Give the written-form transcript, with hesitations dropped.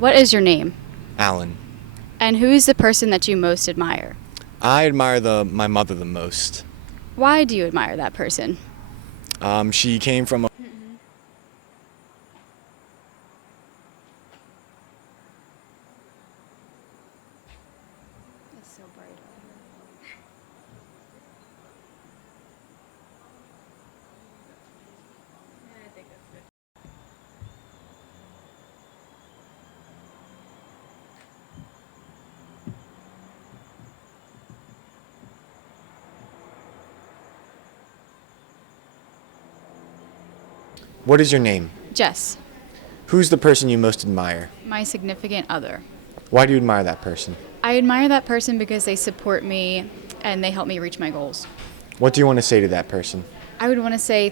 What is your name? Alan. And who is the person that you most admire? I admire my mother the most. Why do you admire that person? She came from a It's so bright out here. Yeah, I think that's good. What is your name? Jess, Who's the person you most admire? my significant other. Why do you admire that person? I admire that person because they support me and they help me reach my goals. What do you want to say to that person? I would want to say